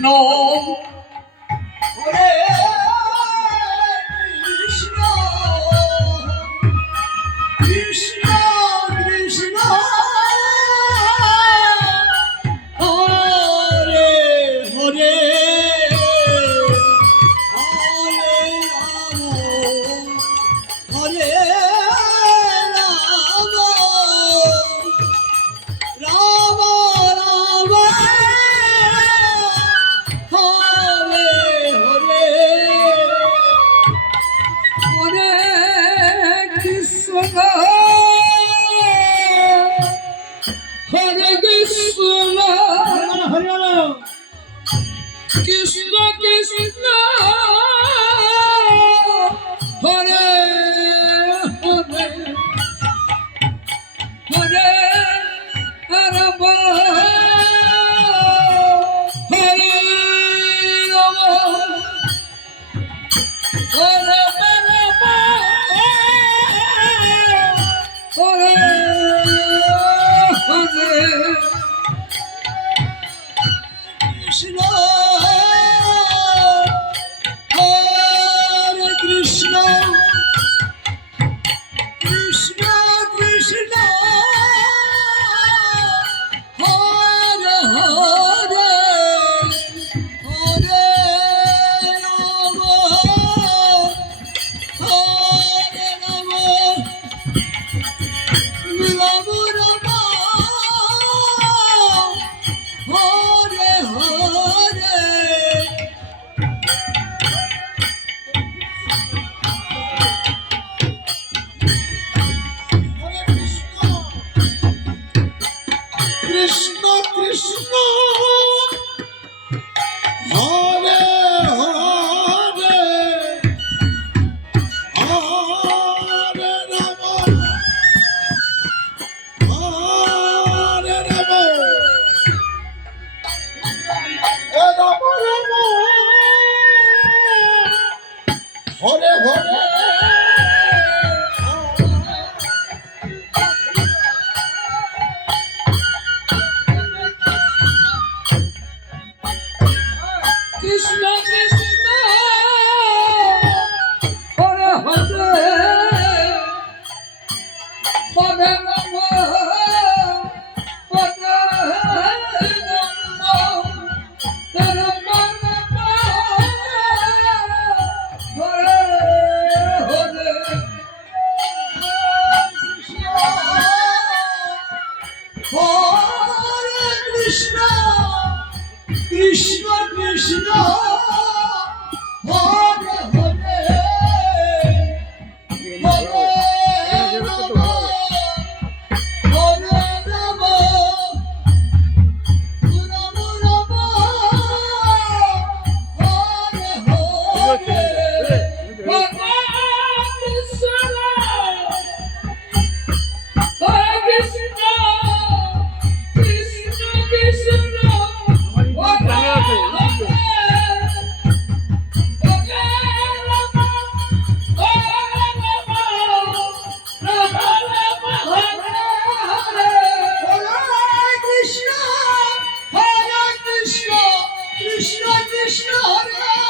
কৃষ্ণ হরে কৃষ্ণ কৃষ্ণ কৃষ্ণ হরে হরে হরে কৃষ্ণ কৃষ্ণ হরে হরে হরে রাম হরে রাম হরে রাম হরে হরে কৃষ্ণ কৃষ্ণ কৃষ্ণ কৃষ্ণ হরে হরে হরে রাম হরে রাম রাম রাম হরে হরে কৃষ্ণ কৃষ্ণ হরে হরে হরে রাম হরে রাম রাম রাম হরে হরে কৃষ্ণ কৃষ্ণ হরে হরে হরে রাম হরে রাম হরে হরে হরে কৃষ্ণ কৃষ্ণ কৃষ্ণ হরে হরে হরে রাম হরে রাম রাম রাম হরে হরে কৃষ্ণ কৃষ্ণ হরে হরে হরে হরে রাম রাম রাম হরে হরে হরে কৃষ্ণ হরে কৃষ্ণ কৃষ্ণ কৃষ্ণ হরে হরে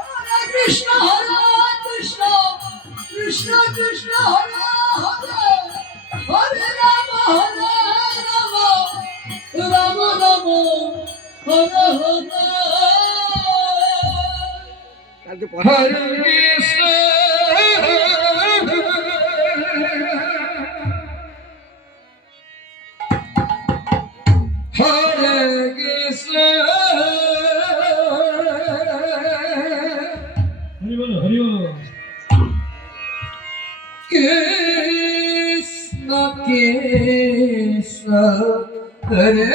হরে কৃষ্ণ হরে কৃষ্ণ কৃষ্ণ কৃষ্ণ হরে হরে হরে রাম রাম রাম হরে হরে হরে কৃষ্ণ হরে কৃষ্ণ হরি বল কৃষ্ণ কৃষ্ণ হরে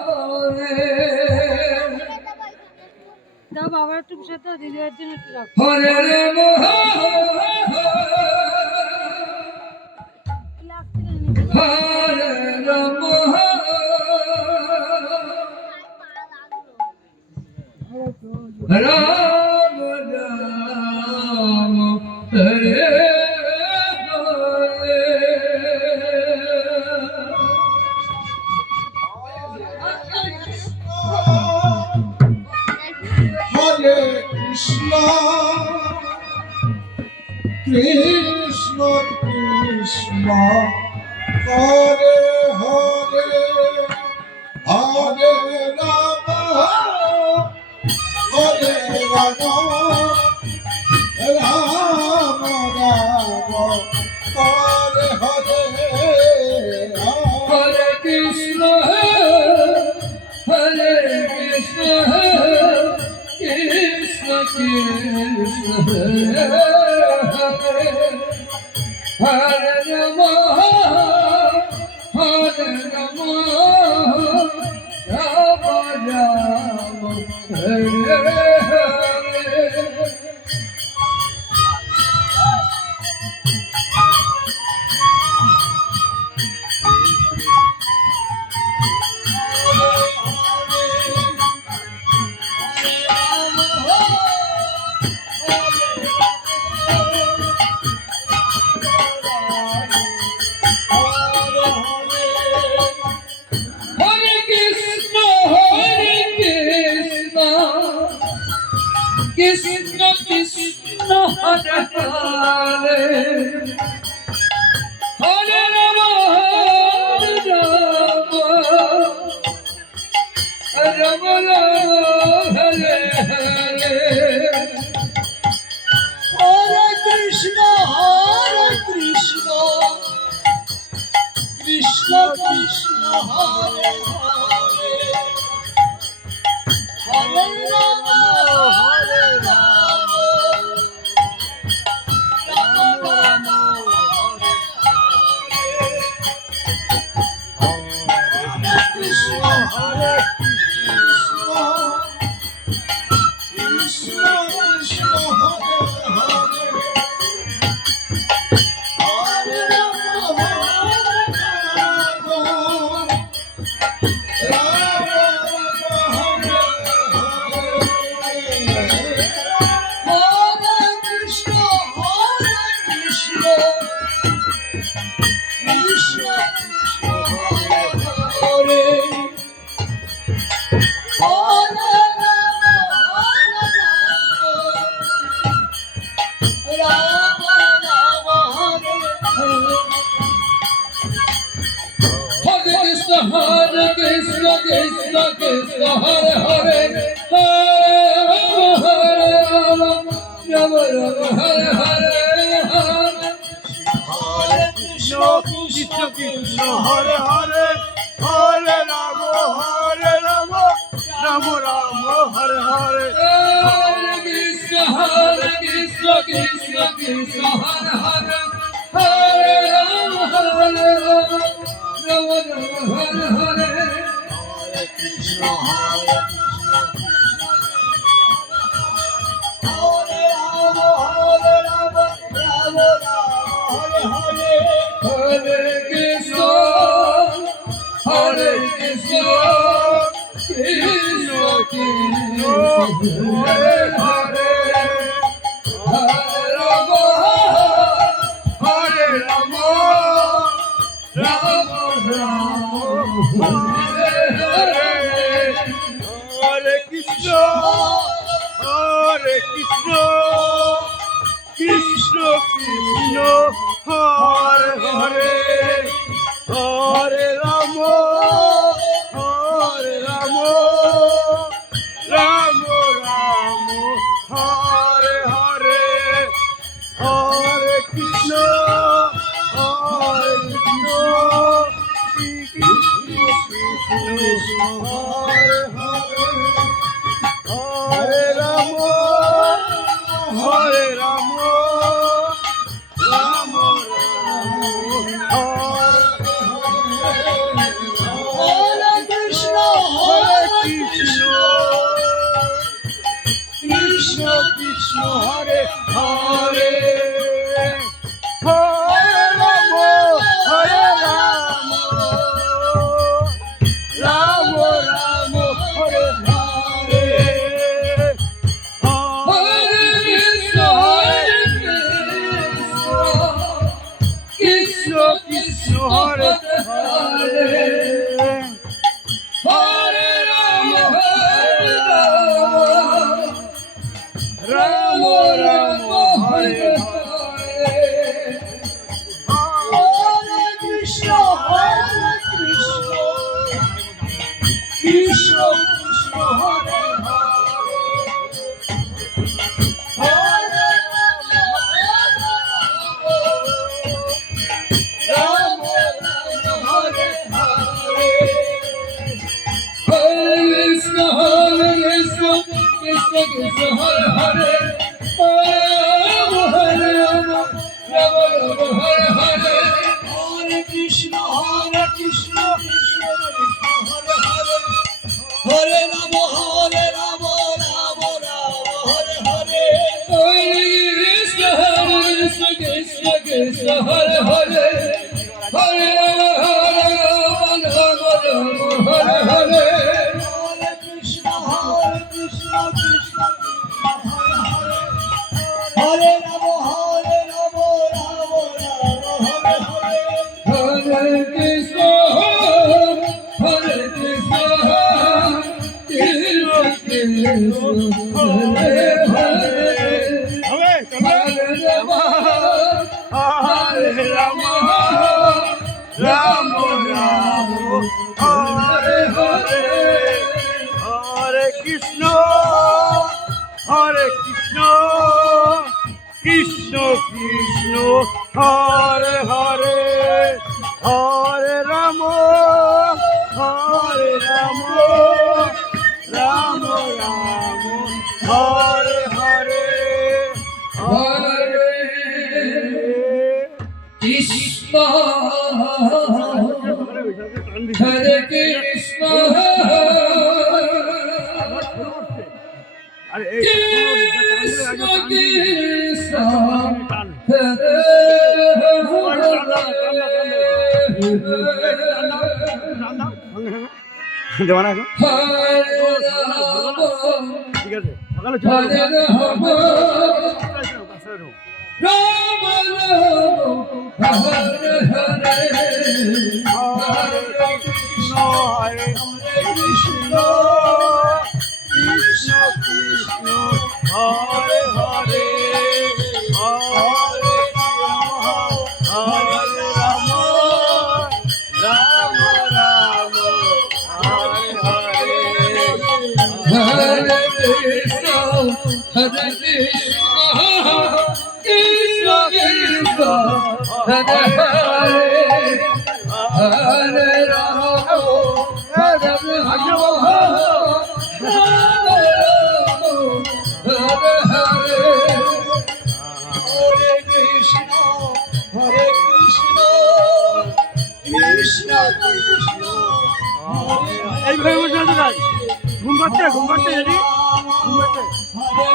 হরে দাও বাবার একটু সাথে দিদির জন্য একটু রাখ হরে Ram Hare Rama, Rama Rama, Hare Hare. Hare Krishna, Krishna Krishna, Hare Hare, Hare Rama, Hare Rama, Rama Rama, Hare Hare, Hare Krishna, Hare Krishna, Krishna Krishna, Hare Rama, Hare Rama, Rama Rama, Hare Hare. Hare Krishna, Krishna Krishna, Hare Hare, Hare Rama, Rama Rama, Hare Hare. Hare Krishna, Krishna Krishna, Hare Hare, Hare Rama, Rama Rama, Hare Krishna, Krishna Krishna, Hare Hare, Hare Rama, Hare Krishna, Krishna Krishna, Hare Hare, Hare Rama, Rama Rama, Hare Hare. Hare Krishna, Krishna Krishna, Hare Hare, Hare Rama, Rama Rama, Hare Hare. Hare Krishna, Krishna Krishna, Hare Hare, Hare Rama, Rama Rama, Hare Hare. Hare Krishna, Hare Rama, Rama Rama, Hare Hare. Hare Krishna, Krishna Krishna, Hare Hare, Hare Rama, Rama Rama, Hare Hare. Hare Krishna, Krishna Krishna, Hare Hare, Hare Rama, Rama Rama, Hare Hare, Hare Krishna, Krishna Krishna, Hare Hare, Hare Rama, Rama Rama, Hare Krishna, Krishna Krishna, Hare Hare, Hare Rama, Hare Hare Hare Rama Hare Rama Rama Rama Hare Hare Krishna Krishna Krishna Hare Hare Rama Rama Hare Hare Krishna Krishna Krishna Hare Hare Hare Rama Rama Rama Hare Hare Hare Krishna Krishna Krishna Hare Hare Hare Rama Rama Hare Hare Hare Krishna Krishna Krishna Hare Hare Hare Rama Rama Hare Hare Hare Krishna Krishna Krishna Hare Rama Rama Hare Hare Hare Krishna Krishna Krishna Hare Hare Hare Rama Hare Rama Rama Rama Hare Hare Hare Krishna Krishna Krishna Hare Hare Hare Rama Rama Rama Hare Hare Hare Krishna Hare Krishna Krishna Krishna Hare দেওয়া না এখন Hare Rama ঠিক আছে সকালে Hare Rama Rama Rama Hare Hare Hare Krishna Krishna Krishna Hare Hare Hare Rama Rama Rama Hare Hare Hare Krishna Hare Krishna Krishna Krishna Hare Hare Hare Rama Hare Rama Rama Hare Hare Hare Krishna Krishna Krishna Hare Hare এইভাবে বসে আছে ভাই ঘুম পাচ্ছে জানি ঘুম পাচ্ছে Hare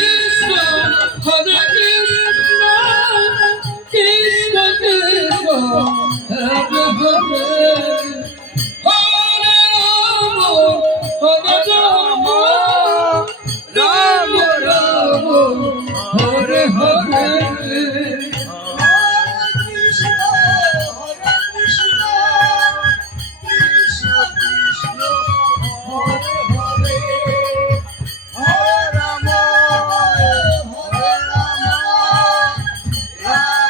Krishna Krishna Krishna Hare Hare Hare Rama Rama Rama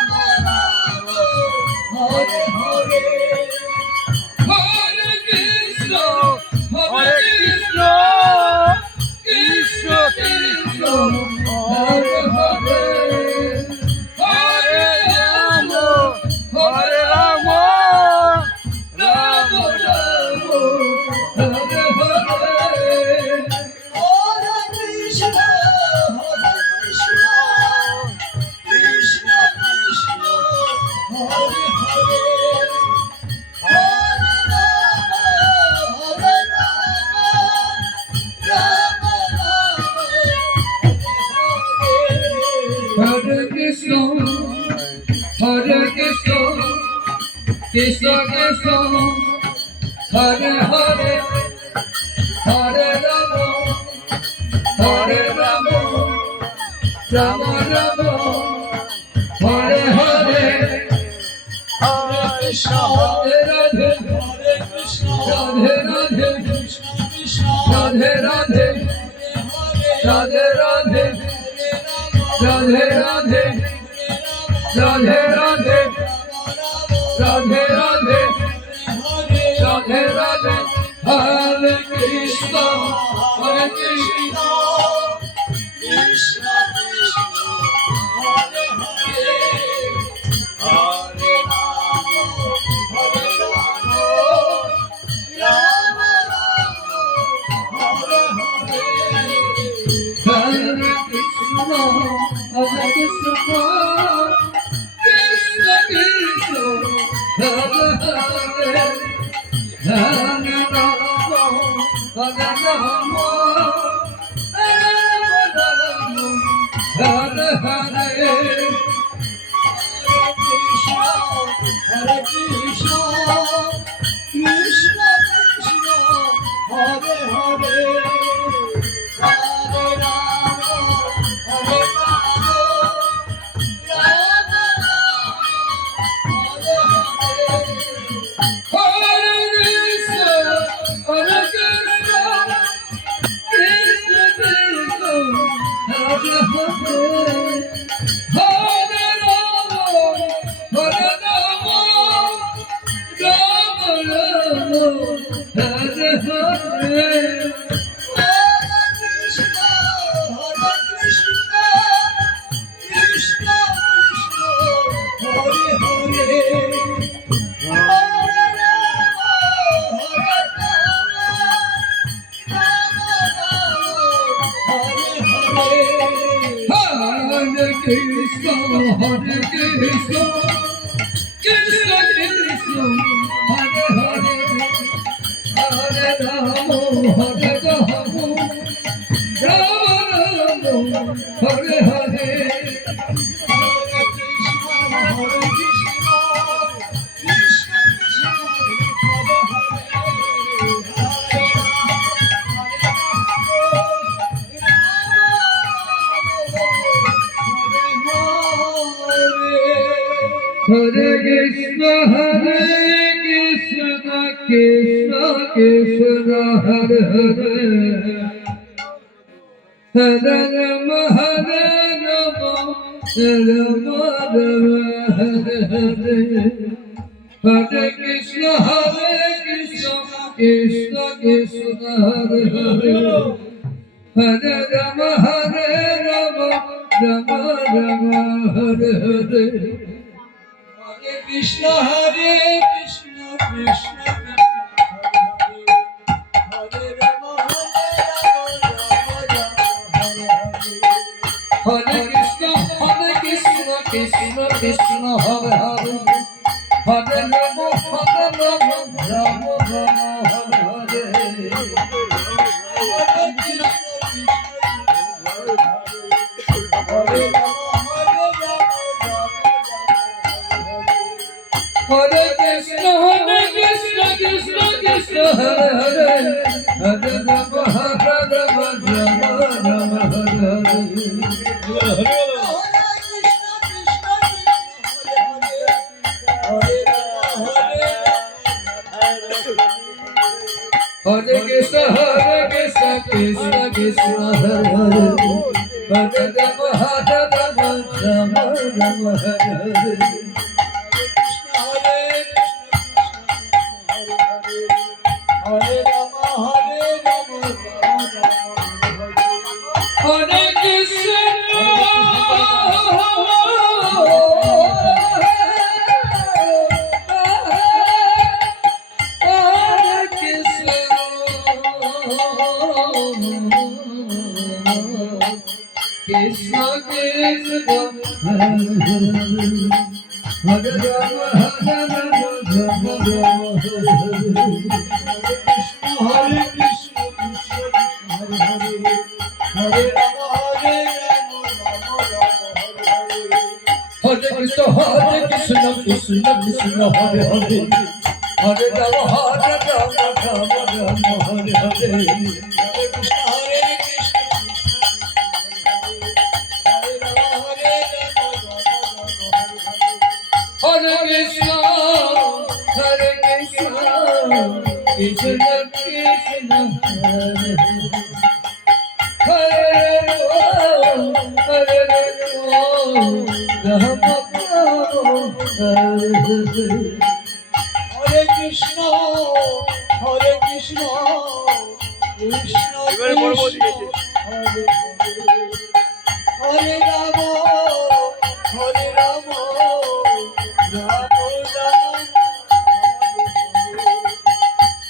Hare Hare Hare Krishna Krishna Krishna Hare Hare Hare Rama Rama Rama Hare Hare Hare Krishna Krishna Krishna Hare Hare Hare Rama Rama Rama Hare Hare Hare Krishna Radhe Hare Krishna Radhe Radhe Krishna Krishna Radhe Radhe Radhe Radhe Radhe Radhe Radhe Radhe Radhe Radhe Radhe Radhe Hare Krishna Hare Krishna Krishna Krishna Hare Hare Hare Rama Hare Rama Rama Rama Hare Hare Hare Krishna Hare Krishna Krishna Krishna Hare Hare Hare Rama Hare Rama Hare Hare Hare Krishna Krishna Krishna Hare Hare Hare Rama Hare Rama Rama Rama Hare Hare Hare Krishna Krishna Krishna Hare Hare Hare Rama Hare Rama Rama Rama Hare Hare Krishna Hare Krishna Krishna Krishna Hare Hare Hare Rama Hare Rama Rama Rama Hare Hare Hare Krishna Hare Krishna Krishna Krishna Hare Hare Hare Rama Hare Rama Rama Rama Hare Hare Hare Krishna Krishna Krishna Hare Hare Hare Rama Hare Rama Rama Rama Hare Hare Hare Krishna Krishna Krishna Hare Hare Hare Rama Hare Rama Rama Rama Hare Hare Hare Krishna Krishna Krishna Hare Rama Hare Rama Hare Krishna Krishna Krishna Hare Hare Hare Rama Hare Rama Rama Rama Hare Hare Krishna Krishna Krishna Hare Hare Hare Rama Hare Rama Rama Rama Hare Hare Hare Krishna Krishna Krishna Hare Hare Hare Rama Hare Rama Rama Rama Hare Hare Hare Krishna Hare Krishna Krishna Krishna Hare Rama Hare Rama Rama Rama Hare Hare Hare Krishna Krishna Krishna Hare Hare Hare Rama Hare Rama Rama Rama Hare Hare Krishna Krishna Hare Hare Hare Rama Hare Hare Krishna, Hare Krishna, Krishna এবারে বড় বড় Krishna, দিয়েছে। Hare Hare Rama, Hare Rama, Rama Rama,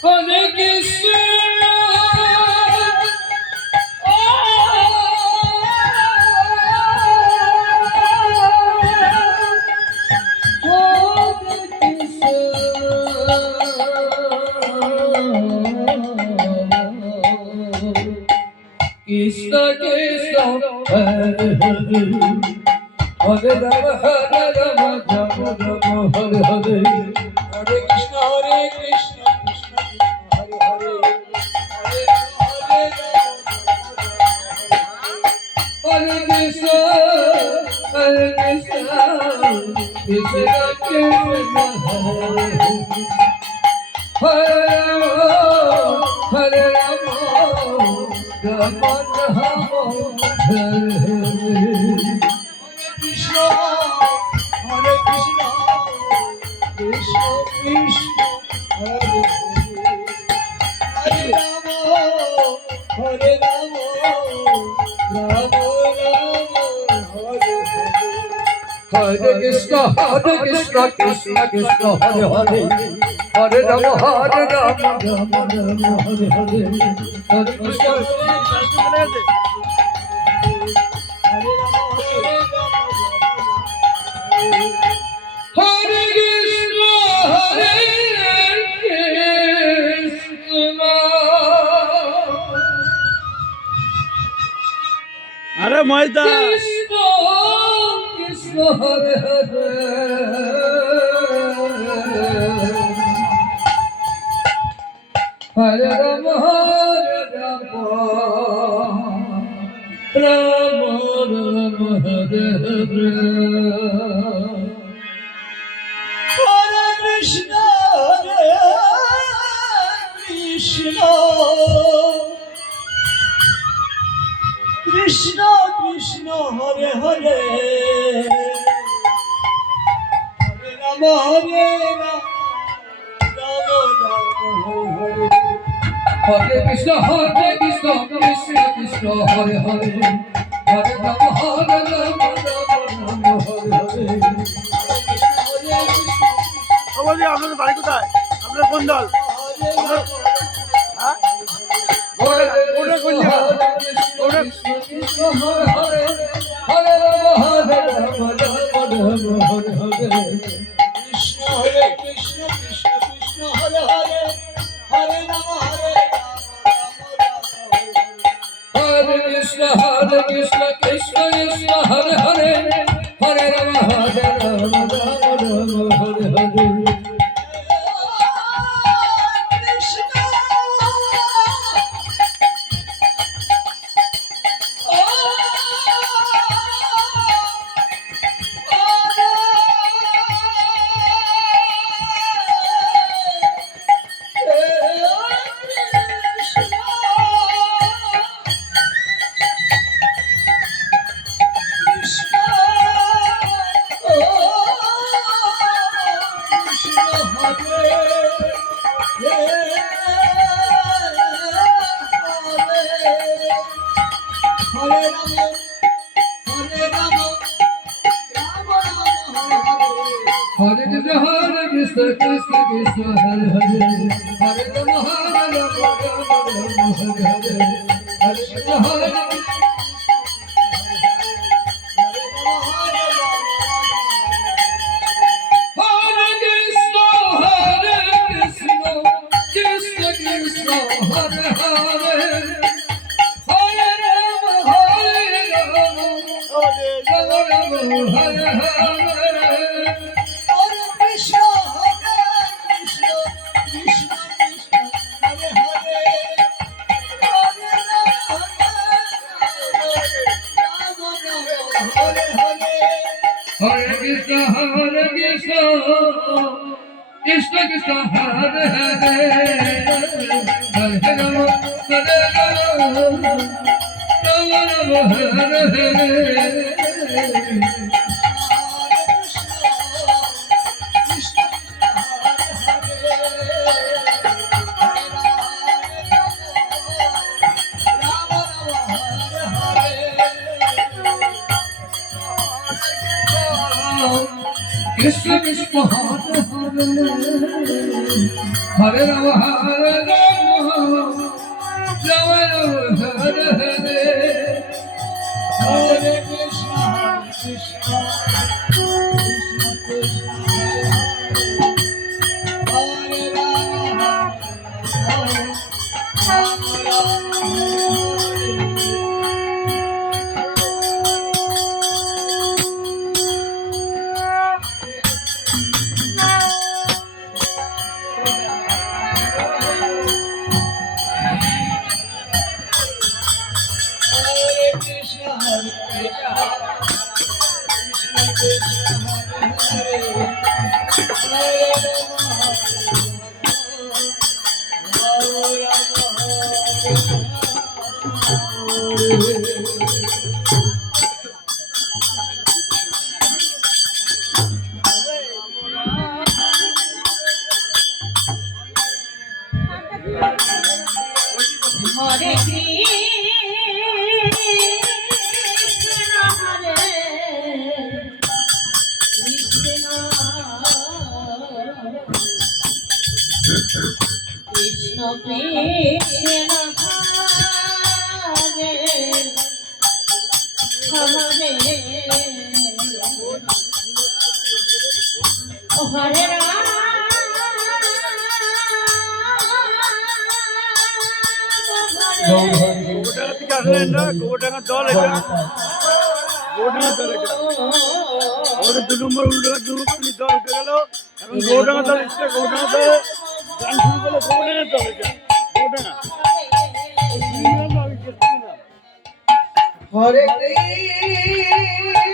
Hare Krishna Krishna Krishna Hare Hare Hare Rama Hare Rama Rama Rama Hare Hare Hare Krishna, Hare Krishna, Krishna Krishna, Hare Hare, Hare Rama, Hare Rama, Hare Krishna Hare Krishna Krishna Krishna Hare Hare Rama Rama Rama Hare Hare Krishna, Hare Krishna, Krishna Krishna, Hare Hare, Hare Rama, Hare Rama, Rama Rama, Hare Hare. Hare Krishna Krishna Krishna Hare Hare Hare Rama Hare Rama Rama Rama Hare Hare Hare Krishna চলে গেছে। Hare Krishna Hare Krishna আরে ময়দা Krishna Krishna Hare Hare Hare Rama Hare Rama Rama Rama Hare Hare Hare Krishna, Hare Krishna, Krishna Krishna, Hare Hare, Hare Rama, Hare Rama, Rama Rama, Hare Hare. Hare Krishna Krishna Krishna Hare Hare Hare Rama Hare Rama Rama Rama Hare Hare ও বলি আপনাদের বাড়ি কোথায়? আপনার কোন দল? হ্যাঁ? Hare ওটা কোন জায়গা? ওটা Krishna Krishna Hare Hare Hare Rama Hare Rama Rama Rama Hare Hare Krishna, Hare Krishna, Krishna Krishna, Hare Hare, Hare Rama, Hare Rama, Rama Rama, Hare Hare. Hare Krishna Krishna Krishna Hare Hare Hare Rama Hare Rama Rama Rama Hare Hare Krishna, Hare Krishna Krishna Krishna Hare Hare Hare Rama Hare Rama Rama Rama Hare Hare Hare Krishna Hare Krishna Krishna Hare Hare Hare Rama Hare Rama Rama Rama Hare Hare Hare Krishna Krishna Krishna Hare Hare Ram Hare Krishna Krishna Hare Hare Rama Hare Rama Rama Rama Hare Hare Hare Krishna Krishna Krishna Hare Rama Hare Hare Krishna Hare Krishna Krishna Krishna Hare Hare Hare Gobardanga থেকে আসলেন না, গোবরডাঙ্গার দল এটা, গোবরডাঙ্গার দল এটা। আমাদের 2 নম্বর উল্টোঘাট দুর্গপল্লী দল উঠে গেল, এখন গোবরডাঙ্গা দল এসছে, গোবরডাঙ্গা দলে গান শুরু করলো, গোবরডাঙ্গার দল এটা, Gobardanga. Hare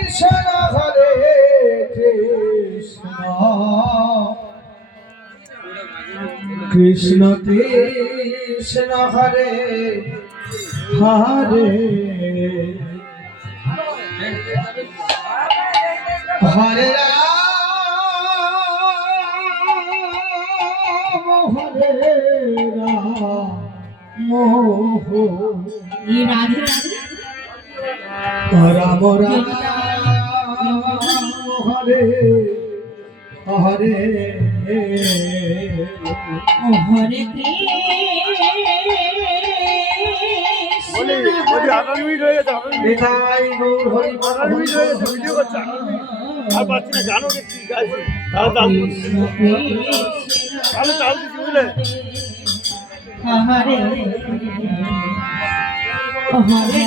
Krishna Hare Krishna Krishna Krishna Hare Hare Hare Rama Hare Rama ये Radhe Ram Ram Hare Hare Hare বলি Krishna আগামী মিনিট হয়ে গেছে, আগামী মিনিট Nitai Gaur Hari হয়ে গেছে, ভিডিও করছে, আগামী মিনিট। আর পাচ্ছি না, জানো কি ঠিক আছে, তাহলে তাল দিচ্ছি, তাহলে তাল দিচ্ছি, বুঝলে? Hare Hare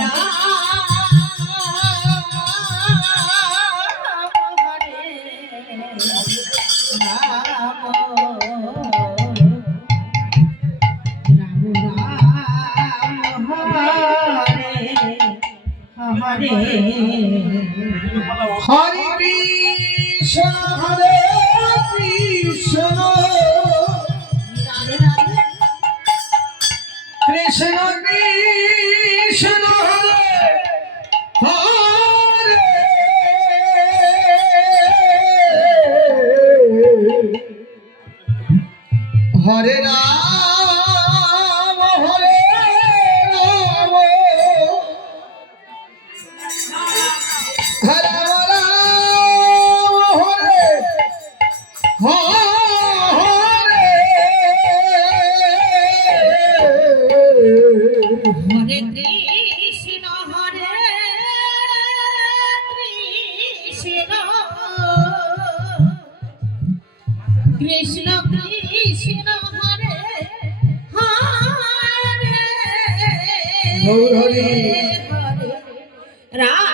Hare Krishna Hare Krishna Krishna Krishna Hare Hare Hare Rama Hare Rama Hare Krishna Krishna Hare Hare Gaur Hari Hare Rama